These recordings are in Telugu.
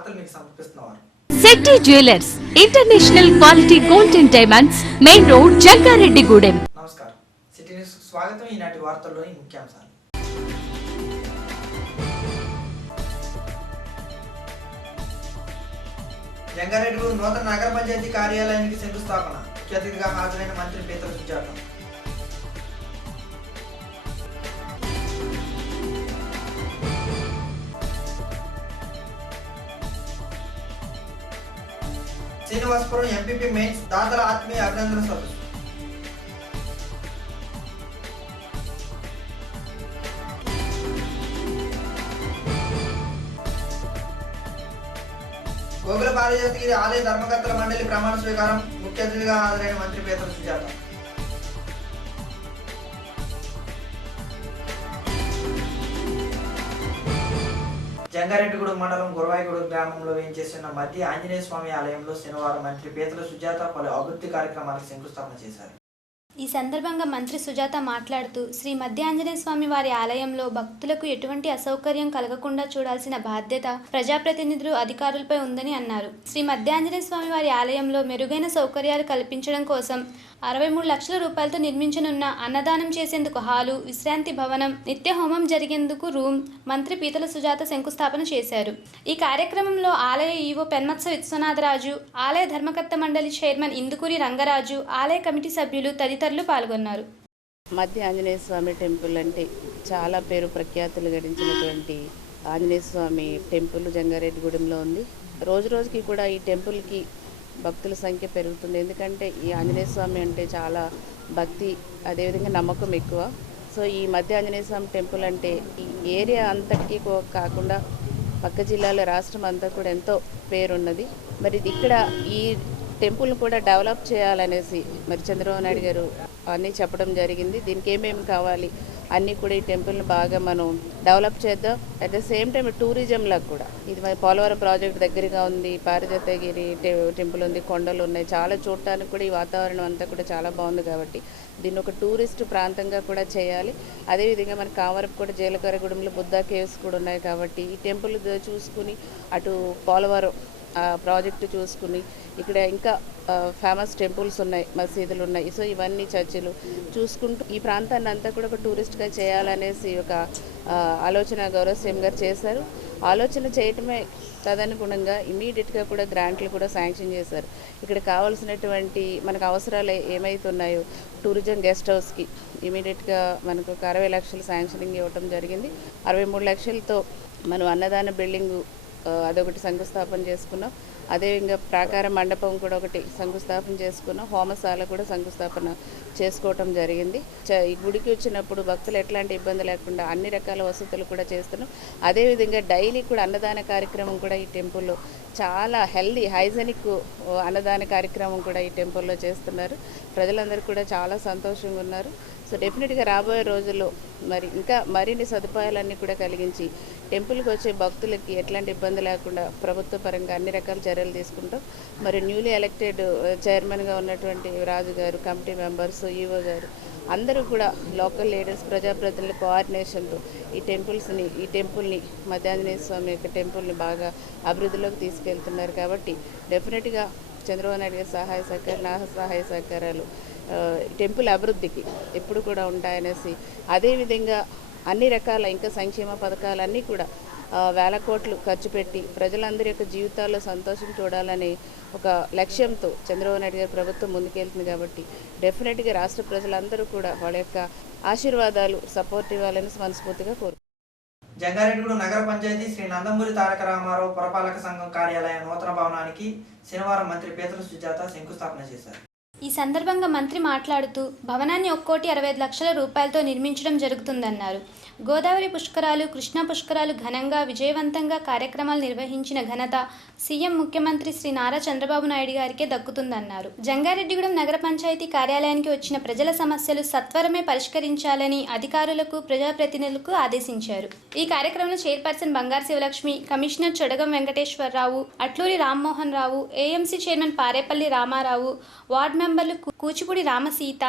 వార్తలు మీకు సమర్పిస్తున్నారు. Shetty jewellers, international quality gold and diamonds, main road, Jangareddygudem. నమస్కారం. సిటీ న్యూస్ స్వాగతం. ఈనాటి వార్తల్లోని ముఖ్యాంశాలు. జంగారెడ్డిగూడెం నూతన నగర పంచాయతీ కార్యాలయానికి శంకుస్థాపన. ముఖ్య అతిథిగా హాజరైన మంత్రి పీతల సుజాత. శ్రీనివాసపురం ఎంపీపీ మెయిన్స్ దాతల ఆత్మీయ అభినందన సదస్సు. గోగుల పాదయాత్రగిరి ఆలయ ధర్మకర్తల మండలి ప్రమాణ స్వీకారం. ముఖ్య అతిథిగా హాజరైన మంత్రి పీతల సుజాత. జంగారెడ్డిగూడెం మండలం గురవాయిగూడెం గ్రామంలో వేయించేసిన మధ్య ఆంజనేయ స్వామి ఆలయంలో శనివారం మంత్రి పీతల సుజాత పలు అభివృద్ధి కార్యక్రమాలకు శంకుస్థాపన చేశారు. ఈ సందర్భంగా మంత్రి సుజాత మాట్లాడుతూ శ్రీ మధ్య ఆంజనేయ స్వామి వారి ఆలయంలో భక్తులకు ఎటువంటి అసౌకర్యం కలగకుండా చూడాల్సిన బాధ్యత ప్రజాప్రతినిధులు అధికారులపై ఉందని అన్నారు. శ్రీ మధ్య ఆంజనేయ స్వామి వారి ఆలయంలో మెరుగైన సౌకర్యాలు కల్పించడం కోసం 63 లక్షల రూపాయలతో నిర్మించనున్న అన్నదానం చేసేందుకు హాలు, విశ్రాంతి భవనం, నిత్య హోమం జరిగేందుకు రూమ్ మంత్రి పీతల సుజాత శంకుస్థాపన చేశారు. ఈ కార్యక్రమంలో ఆలయ ఈవో పెన్మత్స విశ్వనాథరాజు, ఆలయ ధర్మకర్త మండలి చైర్మన్ ఇందుకూరి రంగరాజు, ఆలయ కమిటీ సభ్యులు తదితరులు పాల్గొన్నారు. మధ్య ఆంజనేయ స్వామి టెంపుల్ అంటే చాలా పేరు ప్రఖ్యాతులు గడించినటువంటి ఆంజనేయ స్వామి టెంపుల్ జంగారెడ్డిగూడెంలో ఉంది. రోజు రోజుకి కూడా ఈ టెంపుల్కి భక్తుల సంఖ్య పెరుగుతుంది. ఎందుకంటే ఈ ఆంజనేయ స్వామి అంటే చాలా భక్తి, అదేవిధంగా నమ్మకం ఎక్కువ. సో ఈ మధ్య ఆంజనేయ స్వామి టెంపుల్ అంటే ఈ ఏరియా అంతటికీ కాకుండా పక్క జిల్లాలో రాష్ట్రం అంతా కూడా ఎంతో పేరున్నది. మరి ఇక్కడ ఈ టెంపుల్ కూడా డెవలప్ చేయాలనేసి మరి చంద్రబాబు నాయుడు గారు అన్నీ చెప్పడం జరిగింది. దీనికి ఏమేమి కావాలి అన్నీ కూడా ఈ టెంపుల్ని బాగా మనం డెవలప్ చేద్దాం. అట్ ద సేమ్ టైం టూరిజంలా కూడా ఇది మరి పోలవరం ప్రాజెక్ట్ దగ్గరగా ఉంది, పారిజాతగిరి టెంపుల్ ఉంది, కొండలు ఉన్నాయి. చాలా చూడటానికి కూడా ఈ వాతావరణం అంతా కూడా చాలా బాగుంది. కాబట్టి దీన్ని ఒక టూరిస్ట్ ప్రాంతంగా కూడా చేయాలి. అదేవిధంగా మనకి కామరపు కూడా జీలకర్రగూడెంలో బుద్ధా కేవ్స్ కూడా ఉన్నాయి. కాబట్టి ఈ టెంపుల్ చూసుకుని అటు పోలవరం ప్రాజెక్టు చూసుకుని ఇక్కడ ఇంకా ఫేమస్ టెంపుల్స్ ఉన్నాయి, మసీదులు ఉన్నాయి. సో ఇవన్నీ చర్చిలు చూసుకుంటూ ఈ ప్రాంతాన్ని అంతా కూడా ఒక టూరిస్ట్గా చేయాలనేసి ఒక ఆలోచన గౌరవ సీఎం గారు చేశారు. ఆలోచన చేయటమే తదనుగుణంగా ఇమీడియట్గా కూడా గ్రాంట్లు కూడా శాంక్షన్ చేశారు. ఇక్కడ కావాల్సినటువంటి మనకు అవసరాలు ఏమైతున్నాయో టూరిజం గెస్ట్ హౌస్కి ఇమీడియట్గా మనకు ఒక 60 లక్షలు శాంక్షనింగ్ ఇవ్వటం జరిగింది. 63 లక్షలతో మనం అన్నదాన బిల్డింగు అదొకటి శంకుస్థాపన చేసుకున్నాం. అదేవిధంగా ప్రాకార మండపం కూడా ఒకటి శంకుస్థాపన చేసుకున్నాం. హోమశాల కూడా శంకుస్థాపన చేసుకోవటం జరిగింది. ఈ గుడికి వచ్చినప్పుడు భక్తులు ఎట్లాంటి ఇబ్బంది లేకుండా అన్ని రకాల వసతులు కూడా చేస్తున్నాం. అదేవిధంగా డైలీ కూడా అన్నదాన కార్యక్రమం కూడా ఈ టెంపుల్లో చాలా హెల్దీ హైజెనిక్ అన్నదాన కార్యక్రమం కూడా ఈ టెంపుల్లో చేస్తున్నారు. ప్రజలందరూ కూడా చాలా సంతోషంగా ఉన్నారు. సో డెఫినెట్గా రాబోయే రోజుల్లో మరి ఇంకా మరిన్ని సదుపాయాలన్నీ కూడా కలిగించి టెంపుల్కి వచ్చే భక్తులకి ఎట్లాంటి ఇబ్బంది లేకుండా ప్రభుత్వ పరంగా అన్ని రకాల చర్యలు తీసుకుంటాం. మరి న్యూలీ ఎలక్టెడ్ చైర్మన్గా ఉన్నటువంటి రాజు గారు, కమిటీ మెంబర్స్, ఈవో గారు అందరూ కూడా లోకల్ లీడర్స్, ప్రజాప్రతినిధుల కోఆర్డినేషన్తో ఈ టెంపుల్ని మధ్య ఆంజనేయ స్వామి యొక్క టెంపుల్ని బాగా అభివృద్ధిలోకి తీసుకెళ్తున్నారు. కాబట్టి డెఫినెట్గా చంద్రబాబు నాయుడు గారి సహాయ సహకారాలు, నా సహాయ సహకారాలు టెంపుల్ అభివృద్ధికి ఎప్పుడు కూడా ఉంటాయనేసి, అదేవిధంగా అన్ని రకాల ఇంకా సంక్షేమ పథకాలన్నీ కూడా వేల కోట్లు ఖర్చు పెట్టి ప్రజలందరి యొక్క జీవితాల్లో సంతోషం చూడాలనే ఒక లక్ష్యంతో చంద్రబాబు నాయుడు గారి ప్రభుత్వం ముందుకెళ్తుంది. కాబట్టి డెఫినెట్గా రాష్ట్ర ప్రజలందరూ కూడా వాళ్ళ యొక్క ఆశీర్వాదాలు సపోర్ట్ ఇవ్వాలని మనస్ఫూర్తిగా కోరుకుంటున్నారు. జంగారెడ్డిగూడెం నగర పంచాయతీ శ్రీ నందమూరి తారక రామారావు పురపాలక సంఘం కార్యాలయ నూతన భవనానికి శనివారం మంత్రి పీతల సుజాత శంకుస్థాపన చేశారు. ఈ సందర్భంగా మంత్రి మాట్లాడుతూ భవనాన్ని 1,65 లక్షల రూపాయలతో నిర్మించడం జరుగుతుందన్నారు. గోదావరి పుష్కరాలు, కృష్ణా పుష్కరాలు ఘనంగా విజయవంతంగా కార్యక్రమాలు నిర్వహించిన ఘనత సీఎం ముఖ్యమంత్రి శ్రీ నారా చంద్రబాబు నాయుడు గారికే దక్కుతుందన్నారు. జంగారెడ్డిగూడెం నగర పంచాయతీ కార్యాలయానికి వచ్చిన ప్రజల సమస్యలు సత్వరమే పరిష్కరించాలని అధికారులకు, ప్రజాప్రతినిధులకు ఆదేశించారు. ఈ కార్యక్రమంలో chairperson Bangaru Sivalakshmi, commissioner Chodagam Venkateswara Rao, Atluri Rammohan Rao, AMC chairman Parepalli Rama Rao, ward మెంబర్లు కూచిపూడి రామసీత,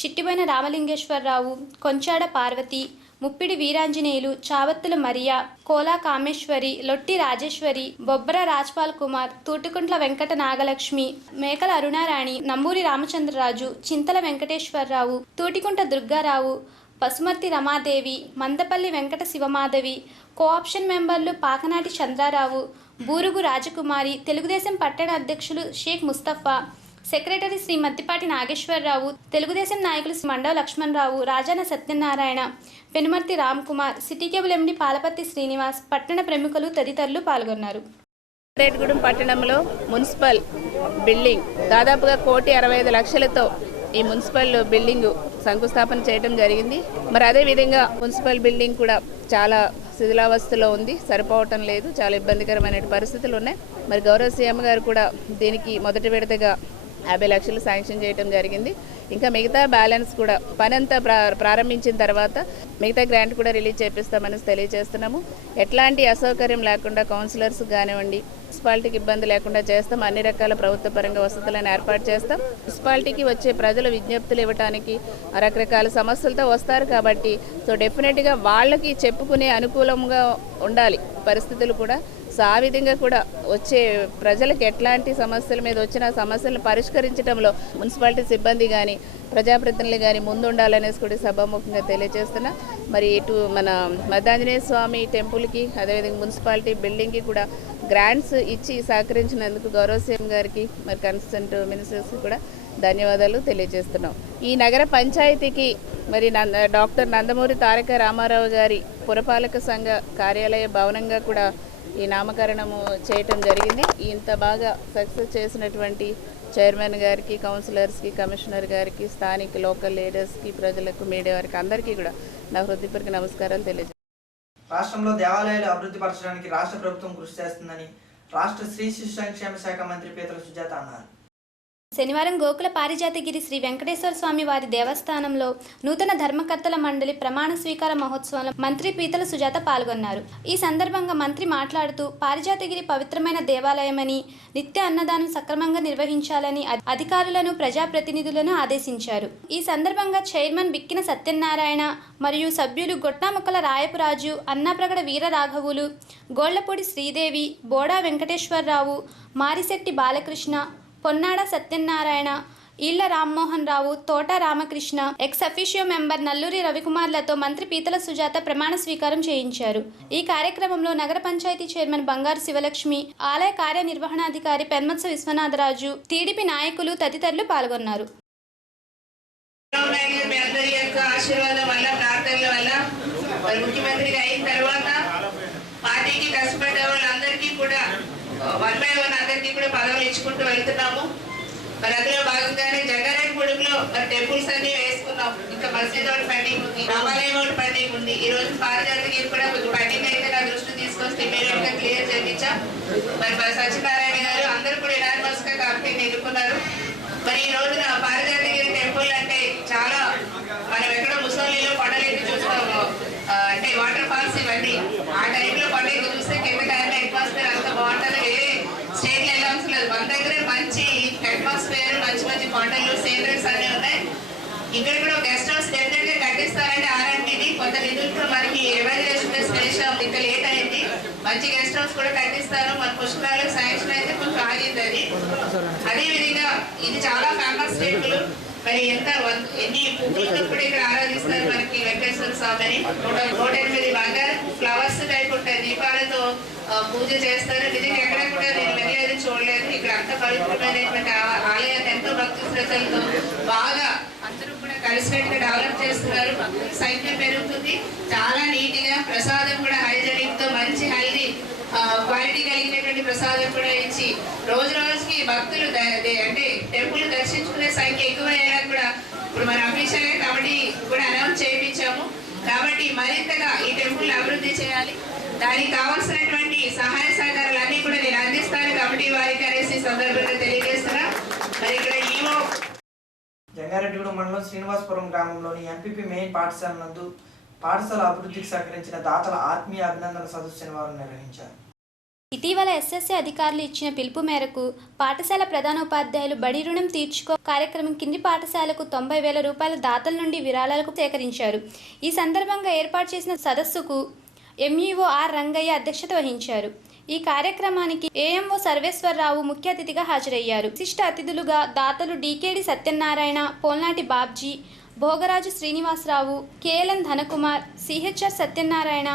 చిట్టిబోయిన రామలింగేశ్వరరావు, కొంచాడ పార్వతి, ముప్పిడి వీరాంజనేయులు, చావత్తుల మరియా, కోలా కామేశ్వరి, లొట్టి రాజేశ్వరి, బొబ్బర రాజ్పాల్ కుమార్, తూటుకుంట్ల వెంకట నాగలక్ష్మి, మేకల అరుణారాణి, నంబూరి రామచంద్రరాజు, చింతల వెంకటేశ్వరరావు, తూటికుంట దుర్గారావు, పసుమర్తి రమాదేవి, మందపల్లి వెంకట శివమాధవి, కోఆప్షన్ మెంబర్లు పాకనాటి చంద్రారావు, బూరుగు రాజకుమారి, తెలుగుదేశం పట్టణ అధ్యక్షులు షేక్ ముస్తఫా, సెక్రటరీ శ్రీ మద్దిపాటి నాగేశ్వరరావు, తెలుగుదేశం నాయకులు Shri Mandava Lakshmana Rao, Rajana Satyanarayana, Penumarthi Ram Kumar, city cable MD Palaparthi Srinivas, పట్టణ ప్రముఖులు తదితరులు పాల్గొన్నారు. జంగారెడ్డిగూడెం పట్టణంలో మున్సిపల్ బిల్డింగ్ దాదాపుగా 1,65,00,000తో ఈ మున్సిపల్ బిల్డింగ్ శంకుస్థాపన చేయడం జరిగింది. మరి అదేవిధంగా మున్సిపల్ బిల్డింగ్ కూడా చాలా శిథిలావస్థలో ఉంది, సరిపోవటం లేదు, చాలా ఇబ్బందికరమైన పరిస్థితులు ఉన్నాయి. మరి గౌరవ సీఎం గారు కూడా దీనికి మొదటి విడతగా 50 లక్షలు శాంక్షన్ చేయడం జరిగింది. ఇంకా మిగతా బ్యాలెన్స్ కూడా పని అంతా ప్రారంభించిన తర్వాత మిగతా గ్రాంట్ కూడా రిలీజ్ చేపిస్తామని తెలియజేస్తున్నాము. ఎట్లాంటి అసౌకర్యం లేకుండా కౌన్సిలర్స్ కానివ్వండి, మున్సిపాలిటీకి ఇబ్బంది లేకుండా చేస్తాం. అన్ని రకాల ప్రభుత్వ పరంగా వసతులను ఏర్పాటు చేస్తాం. మున్సిపాలిటీకి వచ్చే ప్రజల విజ్ఞప్తులు ఇవ్వడానికి రకరకాల సమస్యలతో వస్తారు కాబట్టి డెఫినెట్గా వాళ్ళకి చెప్పుకునే అనుకూలంగా ఉండాలి పరిస్థితులు కూడా. సో ఆ విధంగా కూడా వచ్చే ప్రజలకు ఎట్లాంటి సమస్యల మీద వచ్చిన సమస్యలను పరిష్కరించడంలో మున్సిపాలిటీ సిబ్బంది కానీ ప్రజాప్రతినిధులు కానీ ముందుండాలనేసి కూడా సభాముఖంగా తెలియజేస్తున్నా. మరి ఇటు మన మద్దాంజనేయ స్వామి టెంపుల్కి అదేవిధంగా మున్సిపాలిటీ బిల్డింగ్కి కూడా గ్రాంట్స్ ఇచ్చి సహకరించినందుకు గౌరవ సీఎం గారికి మరి కన్సర్న్ మినిస్టర్స్కి కూడా ధన్యవాదాలు తెలియజేస్తున్నాం. ఈ నగర పంచాయతీకి మరి డాక్టర్ నందమూరి తారక రామారావు గారి పురపాలక సంఘ కార్యాలయ భవనంగా కూడా ఈ నామకరణము చేయటం జరిగింది. ఇంత బాగా సక్సెస్ చేసినటువంటి చైర్మన్ గారికి, కౌన్సిలర్స్కి, కమిషనర్ గారికి, స్థానిక లోకల్ లీడర్స్కి, ప్రజలకు, మీడియా వారికి అందరికీ కూడా నా హృదయపూర్వక నమస్కారాలు తెలియజేస్తాను. రాష్ట్రంలో దేవాలయాలు అభివృద్ధి పరచడానికి రాష్ట్ర ప్రభుత్వం కృషి చేస్తుందని రాష్ట్ర స్త్రీ శిశు సంక్షేమ శాఖ మంత్రి పీతల సుజాత అన్నారు. శనివారం గోకుల పారిజాతగిరి శ్రీ వెంకటేశ్వర స్వామి వారి దేవస్థానంలో నూతన ధర్మకర్తల మండలి ప్రమాణ స్వీకార మహోత్సవంలో మంత్రి పీతల సుజాత పాల్గొన్నారు. ఈ సందర్భంగా మంత్రి మాట్లాడుతూ పారిజాతగిరి పవిత్రమైన దేవాలయమని, నిత్య అన్నదానం సక్రమంగా నిర్వహించాలని అధికారులను, ప్రజాప్రతినిధులను ఆదేశించారు. ఈ సందర్భంగా చైర్మన్ బిక్కిన సత్యనారాయణ మరియు సభ్యులు గొట్టాముక్కల రాయపురాజు, అన్నాప్రగడ వీరరాఘవులు, గోళ్లపూడి Sridevi, Boda Venkateswararao, Marisetti Balakrishna, Ponnada Satyanarayana, Eella Rammohan Rao, Thota Ramakrishna, ex officio member Nalluri రవికుమార్లతో మంత్రి పీతల సుజాత ప్రమాణ స్వీకారం చేయించారు. ఈ కార్యక్రమంలో నగర పంచాయతీ చైర్మన్ బంగారు శివలక్ష్మి, ఆలయ కార్యనిర్వహణాధికారి పెన్మత్స విశ్వనాథరాజు, టీడీపీ నాయకులు తదితరులు పాల్గొన్నారు. ముఖ్యమంత్రిగా అయిన తర్వాత పార్టీకి కష్టపడ్డ వాళ్ళందరికీ కూడా 1 by 1 అందరికీ కూడా పదవులు ఇచ్చుకుంటూ వెళ్తున్నాము. మరి అందులో భాగంగానే జంగారెడ్డిగూడెంలో మరి టెంపుల్స్ అన్ని వేసుకున్నాం. ఇంకా మసీద్ ఒకటి పెండింగ్ ఉంది, రామాలయం ఒకటి పెండింగ్ ఉంది. ఈ రోజు పారిజాతగిరి కూడా పెండింగ్ అయితే నా దృష్టి తీసుకొస్తే ఇమీడియట్ గా క్లియర్ చేయించాం. మరి సత్యనారాయణ గారు అందరూ కూడా యునానిమస్ గా కమిటీని ఎన్నుకున్నారు. మరి ఈ రోజున పారిజాతగిరి టెంపుల్ అంటే చాలా మనం ఎక్కడో ముసలిలో కొండలెక్కి చూస్తాము, అంటే వాటర్ ఫాల్స్ ఇవన్నీ. ఆ టైంలో కొండలెక్కి చూస్తే కింద టైంలో అట్మాస్ఫియర్ అంత బాగుంటుంది. వేరే స్టేట్ లో వెళ్ళాల్సిన లేదు, మన దగ్గర మంచి అట్మాస్ఫియర్, మంచి మంచి కొండలు, సీనరీస్ అన్నీ ఉన్నాయి. ఇక్కడ కూడా గెస్ట్ హౌస్ డెఫినెట్ గా కట్టిస్తారంటే ఆర్ఎండ్బిని కొంత నిధులతో మనకి ఎవాల్యుయేషన్ చేసాం, ఇంకా లేట్ అయింది. మంచి గెస్ట్ హౌస్ కూడా కట్టిస్తారు. మన పుష్కరాలకు శాంక్షన్ అయితే కొంచెం ఆగింది అది. అదేవిధంగా ఇది చాలా ఫేమస్ టెంపుల్. మరి ఎన్ని పువ్వులతో కూడా ఇక్కడ ఆరాధిస్తారు మనకి వెంకటేశ్వర స్వామిని. 108 బంగారు ఫ్లవర్స్ టైప్ ఉంటాయి, దీపాలతో పూజ చేస్తారు. నిజంగా ఎక్కడ కూడా నేను వెళ్ళేది చూడలేదు. ఇక్కడ అంత పవిత్రమైనటువంటి ఆలయాన్ని ఎంతో భక్తి శ్రద్ధలతో బాగా అందరూ కూడా కలిసినట్టుగా డెవలప్ చేస్తున్నారు. భక్తుల సంఖ్య పెరుగుతుంది. చాలా నీట్ గా ప్రసాదం కూడా హైజెనిక్ తో మంచి హెల్దీ క్వాలిటీ కలిగినటువంటి ప్రసాదం కూడా ఇచ్చి రోజు రోజుకి భక్తులు అంటే టెంపుల్ దర్శించుకునే సంఖ్య ఎక్కువయ్యేలా కూడా ఇప్పుడు మన అఫీషియల్ గా కమిటీ కూడా అనౌన్స్ చేయించాము. కాబట్టి మరింతగా ఈ టెంపుల్ అభివృద్ధి చేయాలి. దానికి కావాల్సినటువంటి సహాయ సహకారాలు అన్ని కూడా నేను అందిస్తాను కమిటీ వారికి అనేసి సందర్భంగా తెలియజేస్తున్నా. మరి ఇక్కడ ఈవో జంగారెడ్డిగూడెం మండలం శ్రీనివాసపురం గ్రామంలోని ఎంపీపీ మెయిన్ పాఠశాల నందు పాఠశాల అభివృద్ధికి సహకరించిన దాతల ఆత్మీయ అభినందన సదస్సు శనివారం నిర్వహించారు. ఇటీవల ఎస్ఎస్సీ అధికారులు ఇచ్చిన పిలుపు మేరకు పాఠశాల ప్రధానోపాధ్యాయులు బడి రుణం తీర్చుకో కార్యక్రమం కింది పాఠశాలకు 90,000 రూపాయల దాతల నుండి విరాళాలకు సేకరించారు. ఈ సందర్భంగా ఏర్పాటు చేసిన సదస్సుకు ఎంఈఓ ఆర్ రంగయ్య అధ్యక్షత వహించారు. ఈ కార్యక్రమానికి ఏఎంఓ సర్వేశ్వరరావు ముఖ్య అతిథిగా హాజరయ్యారు. విశిష్ట అతిథులుగా దాతలు డికేడి సత్యనారాయణ, పోల్నాటి బాబ్జీ, భోగరాజు శ్రీనివాసరావు, కేఎల్ఎన్ ధనకుమార్, సిహెచ్ఆర్ సత్యనారాయణ,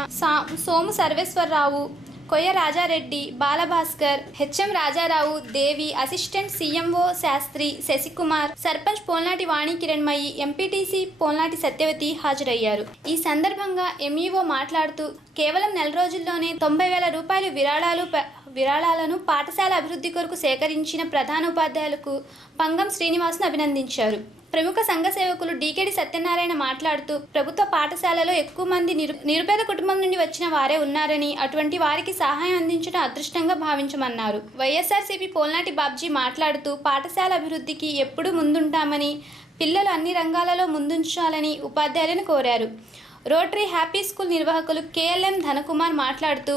సోము సర్వేశ్వరరావు, కొయ్య రాజారెడ్డి, బాలభాస్కర్, హెచ్ఎం రాజారావు, దేవి, అసిస్టెంట్ సిఎంఓ శాస్త్రి, శశికుమార్, సర్పంచ్ పోల్నాటి వాణి కిరణ్మయి, ఎంపీటీసీ పోల్నాటి సత్యవతి హాజరయ్యారు. ఈ సందర్భంగా ఎంఈఓ మాట్లాడుతూ కేవలం నెల రోజుల్లోనే 90,000 రూపాయల విరాళాలను పాఠశాల అభివృద్ధి కొరకు సేకరించిన ప్రధానోపాధ్యాయులకు పంగం శ్రీనివాస్ను అభినందించారు. ప్రముఖ సంఘ సేవకులు డికేడి సత్యనారాయణ మాట్లాడుతూ ప్రభుత్వ పాఠశాలలో ఎక్కువ మంది నిరుపేద కుటుంబం నుండి వచ్చిన వారే ఉన్నారని, అటువంటి వారికి సహాయం అందించడం అదృష్టంగా భావించమన్నారు. వైఎస్ఆర్సీపీ పోల్నాటి బాబ్జీ మాట్లాడుతూ పాఠశాల అభివృద్ధికి ఎప్పుడూ ముందుంటామని, పిల్లలు అన్ని రంగాలలో ముందుంచాలని ఉపాధ్యాయులను కోరారు. రోటరీ హ్యాపీ స్కూల్ నిర్వాహకులు కేఎల్ఎం ధనకుమార్ మాట్లాడుతూ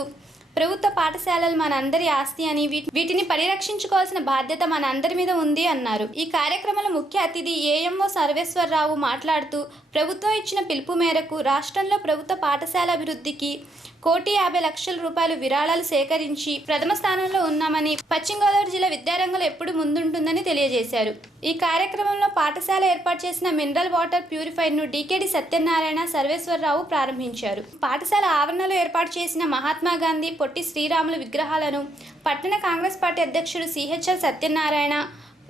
ప్రభుత్వ పాఠశాలలు మనందరి ఆస్తి అని, వీటిని పరిరక్షించుకోవాల్సిన బాధ్యత మన అందరి మీద ఉంది అన్నారు. ఈ కార్యక్రమంలో ముఖ్య అతిథి ఏఎంఓ సర్వేశ్వరరావు మాట్లాడుతూ ప్రభుత్వం ఇచ్చిన పిలుపు మేరకు రాష్ట్రంలో ప్రభుత్వ పాఠశాల అభివృద్ధికి 1,50,00,000 రూపాయలు విరాళాలు సేకరించి ప్రథమ స్థానంలో ఉన్నామని, పశ్చిమ గోదావరి జిల్లా విద్యారంగంలో ఎప్పుడు ముందుంటుందని తెలియజేశారు. ఈ కార్యక్రమంలో పాఠశాల ఏర్పాటు చేసిన మినరల్ వాటర్ ప్యూరిఫైర్ను డికేడి సత్యనారాయణ, సర్వేశ్వరరావు ప్రారంభించారు. పాఠశాల ఆవరణలో ఏర్పాటు చేసిన మహాత్మా గాంధీ, పొట్టి శ్రీరాములు విగ్రహాలను పట్టణ కాంగ్రెస్ పార్టీ అధ్యక్షుడు సిహెచ్ఆర్ సత్యనారాయణ,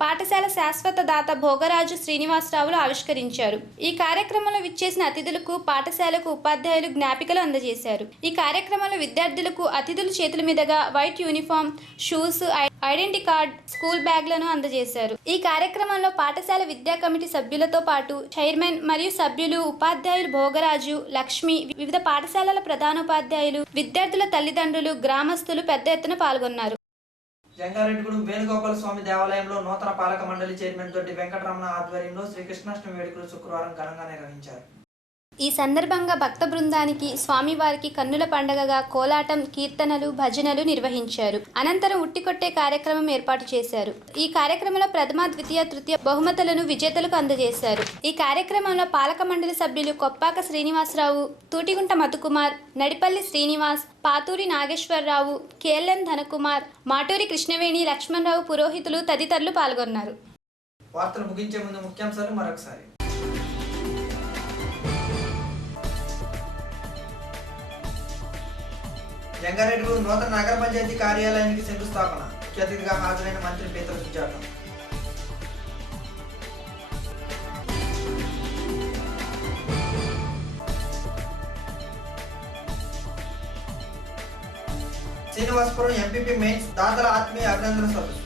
పాఠశాల శాశ్వత దాత భోగరాజు శ్రీనివాసరావులు ఆవిష్కరించారు. ఈ కార్యక్రమంలో విచ్చేసిన అతిథులకు పాఠశాలకు ఉపాధ్యాయులు జ్ఞాపికలు అందజేశారు. ఈ కార్యక్రమంలో విద్యార్థులకు అతిథుల చేతుల మీదుగా white uniform, shoes, identity card, school బ్యాగ్లను అందజేశారు. ఈ కార్యక్రమంలో పాఠశాల విద్యా కమిటీ సభ్యులతో పాటు చైర్మన్ మరియు సభ్యులు, ఉపాధ్యాయులు భోగరాజు, లక్ష్మి, వివిధ పాఠశాలల ప్రధానోపాధ్యాయులు, విద్యార్థుల తల్లిదండ్రులు, గ్రామస్తులు పెద్ద ఎత్తున పాల్గొన్నారు. జంగారెడ్డిగూడెం వేణుగోపాల స్వామి దేవాలయంలో నూతన పాలక మండలి చైర్మన్ దొడ్డి వెంకటరమణ ఆధ్వర్యంలో శ్రీకృష్ణాష్టమి వేడుకలు శుక్రవారం ఘనంగా నిర్వహించారు. ఈ సందర్భంగా భక్త బృందానికి స్వామివారికి కన్నుల పండగగా కోలాటం, కీర్తనలు, భజనలు నిర్వహించారు. అనంతరం ఉట్టికొట్టే కార్యక్రమం ఏర్పాటు చేశారు. ఈ కార్యక్రమంలో ప్రథమ, ద్వితీయ, తృతీయ బహుమతులను విజేతలకు అందజేశారు. ఈ కార్యక్రమంలో పాలక మండలి సభ్యులు కొప్పాక శ్రీనివాసరావు, తూటిగుంట మధుకుమార్, నడిపల్లి శ్రీనివాస్, పాతూరి నాగేశ్వరరావు, కేఎల్ఎన్ ధనకుమార్, మాటూరి కృష్ణవేణి, లక్ష్మణరావు పురోహితులు తదితరులు పాల్గొన్నారు. వార్తలు ముగించే ముందు ముఖ్యాంశాలు మరొకసారి. జంగారెడ్డిగూడెం నూతన నగర పంచాయతీ కార్యాలయానికి శంకుస్థాపన. ముఖ్య అతిథిగా హాజరైన మంత్రి పేతల సుజాత. శ్రీనివాసపురం ఎంపీపీ మెయిన్స్ దాతల ఆత్మీయ అభినందన సదస్సు.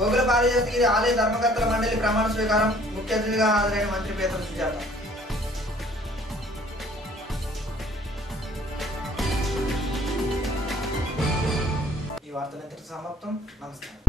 గోగుల బాలయోగిరి ఆలయ ధర్మకర్తల మండలి ప్రమాణ స్వీకారం. ముఖ్య అతిథిగా హాజరైన మంత్రి పేతల సుజాత. ఈ వార్తలు ఇంతటితో సమాప్తం. నమస్కారం.